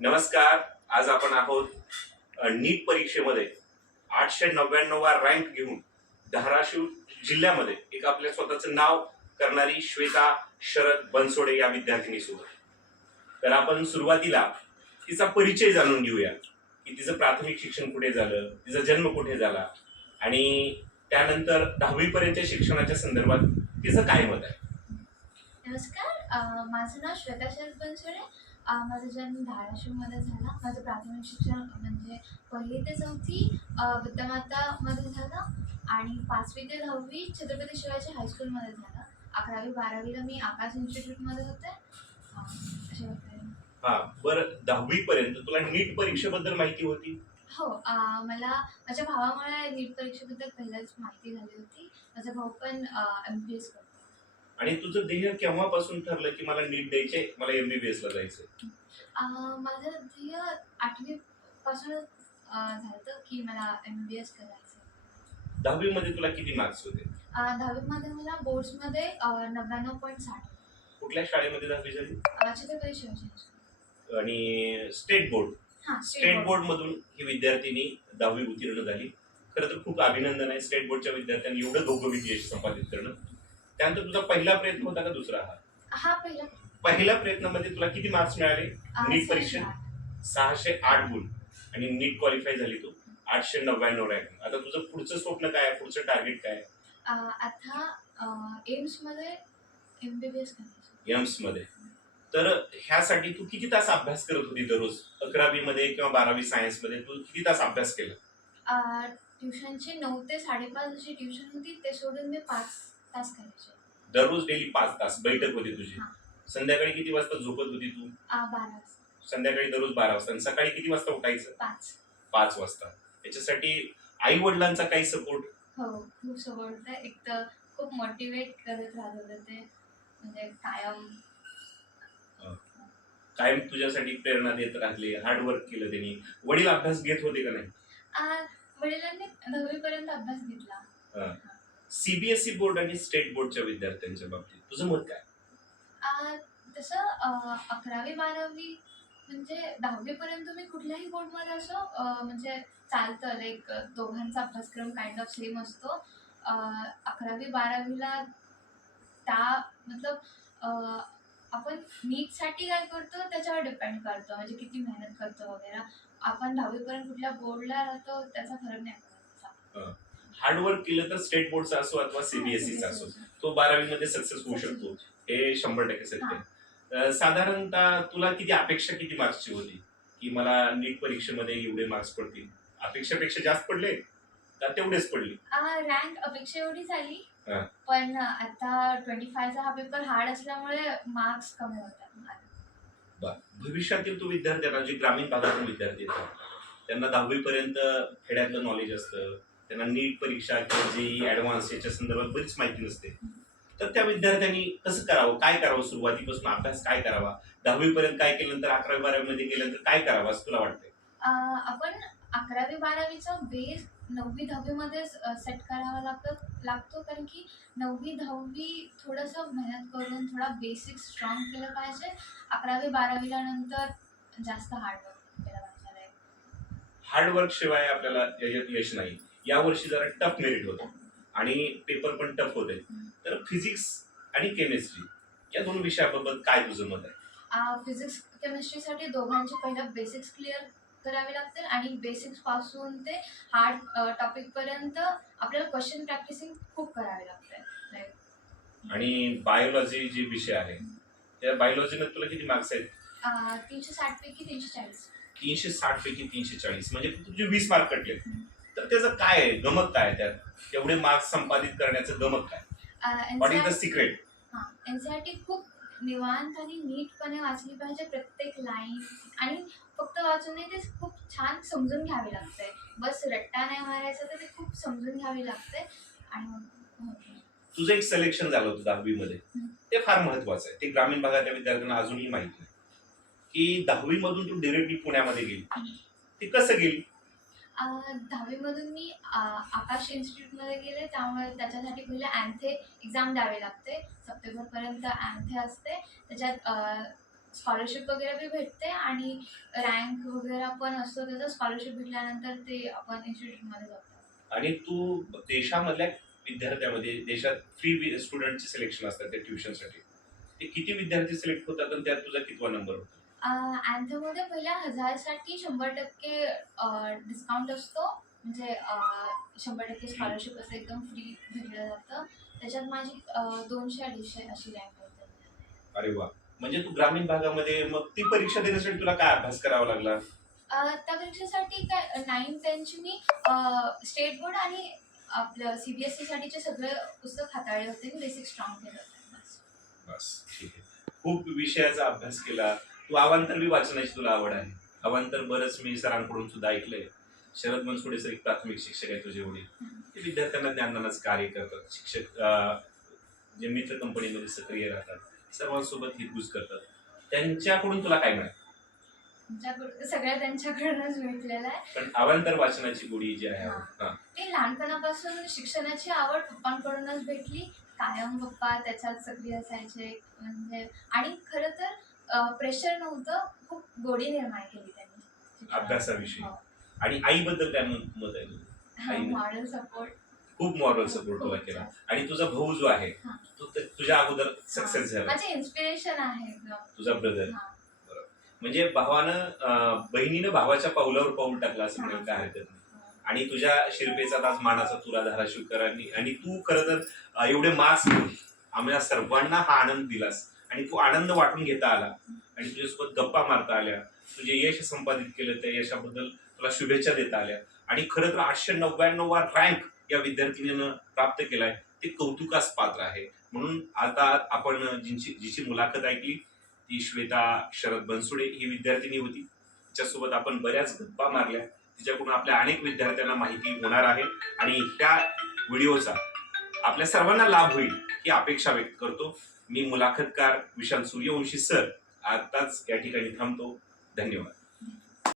नमस्कार आज आपण आहोत नीट परीक्षेमध्ये. आठशे नव्याण्णव रँक घेऊन धाराशिव जिल्ह्यामध्ये एक आपल्या स्वतःचं नाव करणारी श्वेता शरद बनसोडे या विद्यार्थिनी सोबत तर आपण सुरुवातीला तिचा परिचय जाणून घेऊया की तिचं प्राथमिक शिक्षण कुठे झालं तिचा जन्म कुठे झाला आणि त्यानंतर दहावीपर्यंतच्या शिक्षणाच्या संदर्भात तिचं काय मत आहे? नमस्कार माझं नाव श्वेता शरद बनसोडे. माझा जन्म धाराशिवमध्ये झाला. माझं प्राथमिक शिक्षण म्हणजे पहिली ते चौथी अ, बुद्धमातामध्ये झालं आणि पाचवी ते दहावी छत्रपती शिवाजी हायस्कूलमध्ये झालं. अकरावी बारावीला मी आकाश इन्स्टिट्यूटमध्ये होते. अशा हा बरं. दहावी पर्यंत तुला नीट परीक्षेबद्दल माहिती होती? हो मला माझ्या भावामुळे नीट परीक्षेबद्दल पहिलेच माहिती झाली होती. माझा भाऊ पण एम पी एस करतो. आणि तुझं ध्येय केव्हापासून ठरलं की मला नीट द्यायचे मला एमबीबीएस ला जायचं माझं ध्येय आठवी पासूनच अं, झालं की मला एम बी एस करायचं दहावी मध्ये तुला किती मार्क्स होते? अं, दहावीमध्ये मला बोर्ड्समध्ये अं, नव्याण्णव पॉईंट साठ. कुठल्या शाळेमध्ये दहावी झाली. आणि स्टेट बोर्ड हां स्टेट बोर्ड मधून ही विद्यार्थिनी दहावी उत्तीर्ण झाली. खरं तर खूप अभिनंदन आहे स्टेट बोर्डच्या विद्यार्थ्यांनी एवढं दोघं यश संपादित करणं. त्यानंतर तुझा पहिला प्रयत्न होता का दुसरा? हा हा पहिला पहिल्या प्रयत्नामध्ये तुला किती मार्क्स मिळाले? नीट परीक्षा? सहाशे आठ गुण. आणि नीट क्वालिफाय झाली तू. आठशे नव्याण्णव रँक आता तुझं पुढचं स्वप्न काय आहे? पुढचं टार्गेट काय आता एम्समध्ये एम बी बी एस करायचं एम्समध्ये तर ह्यासाठी तू किती तास अभ्यास करत होती दररोज? अकरावी मध्ये किंवा बारावी सायन्समध्ये तू किती तास अभ्यास केला? ट्युशनची नऊ ते साडेपाच अशी ट्युशन होती ते सोडून मी पाच तास करायचे. दररोज डेली पाच तास बैठक होती तुझी. हा. संध्याकाळी किती वाजता झोपत होती तू? बारा वाजता. संध्याकाळी दररोज बारा वाजता. आणि सकाळी किती वाजता उठायचं? पाच. पाच वाजता. याच्यासाठी आई वडिलांचा काही सपोर्ट हो खूप एक तर खूप मोटिवेट करत राहत होतं ते. म्हणजे कायम. कायम तुझ्यासाठी प्रेरणा देत राहिले हार्डवर्क केलं त्यांनी. वडील अभ्यास घेत होते का नाही? आ, वडिलांनी दहावीपर्यंत अभ्यास घेतला. सीबीएसई बोर्ड आणि स्टेट बोर्डच्या विद्यार्थ्यांच्या बाबतीत. तुझं मत काय? आ, तसं अ, अकरावी बारावी म्हणजे दहावीपर्यंत मी कुठल्याही बोर्डमध्ये असो अ, म्हणजे चालतं. लाईक दोघांचा अभ्यासक्रम काइंड ऑफ सेम असतो. अ, अकरावी बारावीला त्या मतलब अ, आपण नीटसाठी काय करतो त्याच्यावर डिपेंड करतो. म्हणजे किती मेहनत करतो वगैरे. आपण दहावीपर्यंत कुठल्या बोर्डला राहतो त्याचा फरक नाही पडत. हार्डवर्क केलं तर स्टेट बोर्डचा असो अथवा सीबीएसईचा असो तो बारावीमध्ये सक्सेस होऊ शकतो. हे शंभर टक्के सत्य साधारणतः तुला किती अपेक्षा किती मार्क्सची होती? की मला नीट परीक्षेमध्ये एवढे मार्क्स पडतील? अपेक्षापेक्षा जास्त पडले? का तेवढेच पडले? रँक अपेक्षा एवढी झाली. पण आता ट्वेंटी फायचा हा पेपर हार्ड असल्यामुळे मार्क्स कमी होतात भविष्यातील तो विद्यार्थ्यांना जे ग्रामीण भागातून विद्यार्थी येतात त्यांना दहावी पर्यंत खेड्यातलं नॉलेज असतं त्यांना नीट परीक्षा किंवा जे ऍडव्हान्स याच्या संदर्भात बरीच माहिती नसते. तर त्या विद्यार्थ्यांनी कसं करावं? काय करावं? सुरुवातीपासून अभ्यास काय करावा? दहावी पर्यंत काय केलं तर अकरावी बारावी मध्ये गेल्यानंतर काय करावं असं तुला वाटतंय? आपण अकरावी बारावीचा बेस नववी दहावीमध्ये सेट करावा लागतो लागतो कारण की नववी दहावी थोडंसं मेहनत करून थोडा बेसिक स्ट्रॉंग केलं पाहिजे. अकरावी बारावीला नंतर जास्त हार्डवर्क केलं पाहिजे. हार्डवर्क शिवाय आपल्याला यश नाही. या वर्षी जरा टफ मेरिट होतं. आणि पेपर पण टफ होते. तर फिजिक्स आणि केमिस्ट्री या दोन विषयाबाबत काय तुझं मत आहे? फिजिक्स केमिस्ट्रीसाठी दोघांचे पहिलं बेसिक्स क्लिअर करावे लागतील आणि बेसिक्सपासून ते हार्ड टॉपिक पर्यंत आपल्याला क्वेश्चन प्रॅक्टिसिंग खूप करावी लागते आणि बायोलॉजी जे विषय आहे त्या बायोलॉजीमध्ये तुला किती मार्क्स आहेत? तीनशे साठ पैकी तीनशे चाळीस. तीनशे साठ पैकी तीनशे चाळीस. म्हणजे तुझे वीस मार्क कटले तर त्याचं काय आहे? गमत काय त्यात? एवढे मार्क्स संपादित करण्याचं गमत काय व्हॉट इज द सिक्रेट हां एन सी आर टी खूप निवांत आणि नीटपणे वाचली पाहिजे प्रत्येक लाईन आणि फक्त वाचून नाही ते खूप छान समजून घ्यावी लागते बस रट्टा नाही मारायचा तर ते खूप समजून घ्यावी लागते आणि. तुझं एक सिलेक्शन झालं होतं दहावीमध्ये. ते फार महत्वाचं आहे. ते ग्रामीण भागातल्या विद्यार्थ्यांना अजूनही माहीत नाही. की दहावी मधून तू डिरेक्टली पुण्यामध्ये गेली. ते कसं गेली? दहावीमधून मी आकाश इन्स्टिट्यूटमध्ये गेले. त्यामुळे त्याच्यासाठी पहिले अँथे एक्झाम द्यावी लागते. सप्टेंबरपर्यंत अँथे असते. त्याच्यात स्कॉलरशिप वगैरे बी भेटते आणि रँक वगैरे पण असतो त्याचं स्कॉलरशिप भेटल्यानंतर ते आपण इन्स्टिट्यूटमध्ये जातो. आणि तू देशामधल्या विद्यार्थ्यामध्ये देशात फ्री स्टुडंटचे सिलेक्शन असतात त्या ट्युशनसाठी ते किती विद्यार्थी सिलेक्ट होतात आणि त्यात तुझा कितवा नंबर होतो? अँथमध्ये पहिल्या हजारसाठी शंभर टक्के डिस्काउंट असतो. म्हणजे शंभर टक्के स्कॉलरशिप असं एकदम फ्री भेटलं जातं. त्याच्यात माझी दोनशे अडीचशे अशी रँक होते. अरे वा. म्हणजे तू ग्रामीण भागामध्ये मग ती परीक्षा देण्यासाठी तुला काय अभ्यास करावा लागला? त्या परीक्षेसाठी काय नाईन टेनची मी स्टेट बोर्ड आणि आपलं सी बी एस सीसाठीचे सगळे पुस्तक हाताळले होते. मी बेसिक स्ट्रॉंग केलं होतं. बस. ठीक आहे. खूप विषयाचा अभ्यास केला. तू अवांतर बी वाचनाची तुला आवड आहे. अवांतर बरंच मी सरांकडून सुद्धा ऐकलंय. शरद मनसुडे सर एक प्राथमिक शिक्षक आहे तुझे वडील ते विद्यार्थ्यांना ज्ञानानंच कार्य करतात. शिक्षक जे मित्र कंपनीमध्ये सक्रिय राहतात सर्वांसोबत हितगुज करतात. त्यांच्याकडून तुला काय मिळालं? सगळ्या त्यांच्याकडूनच भेटलेलं आहे. पण अवांतर वाचनाची गोडी जी आहे हा. हा. ते लहानपणापासून शिक्षणाची आवड पप्पांकडूनच भेटली. कायम पप्पा त्याच्यात सक्रिय असायचे. म्हणजे आणि खरं तर प्रेशर नव्हतं खूप गोडी निर्माण केली त्यांनी. अभ्यासाविषयी हो. आणि आईबद्दल काय मत आहे तुझं? मॉडेल सपोर्ट खूप मॉरल सपोर्ट तुला केला आणि तुझा भाऊ जो आहे हा. तो त- तुझ्या अगोदर सक्सेस झाला माझे इन्स्पिरेशन आहे एकदम. तुझा ब्रदर हा. म्हणजे भावानं अं, बहिणीनं भावाच्या पावलावर पाऊल टाकलं असं. म्हणायला काय हरकत नाही आणि तुझ्या शिरपेचा आज मानाचा तुला धाराशिवकरांनी आणि तू खरं तर अं, एवढे मार्क्स घेऊन आम्हाला सर्वांना हा आनंद दिलास आणि तो आनंद वाटून घेता आला. आणि तुझ्यासोबत गप्पा मारता आल्या. तुझे यश संपादित केलं त्या यशाबद्दल तुला शुभेच्छा देता आल्या. आणि खरं तर आठशे नव्याण्णव वा रँक या विद्यार्थिनीनं प्राप्त केलाय. ते कौतुकास पात्र आहे. म्हणून आता आपण जिची जिची मुलाखत ऐकली ती श्वेता शरद बनसुडे ही विद्यार्थिनी होती. तिच्यासोबत आपण बऱ्याच गप्पा मारल्या. तिच्याकडून आपल्या अनेक विद्यार्थ्यांना माहिती होणार आहे. आणि त्या व्हिडिओचा आपल्या सर्वांना लाभ होईल ही अपेक्षा व्यक्त करतो. मी मुलाखतकार विशाल सूर्यवंशी सर आताच या ठिकाणी थांबतो. धन्यवाद.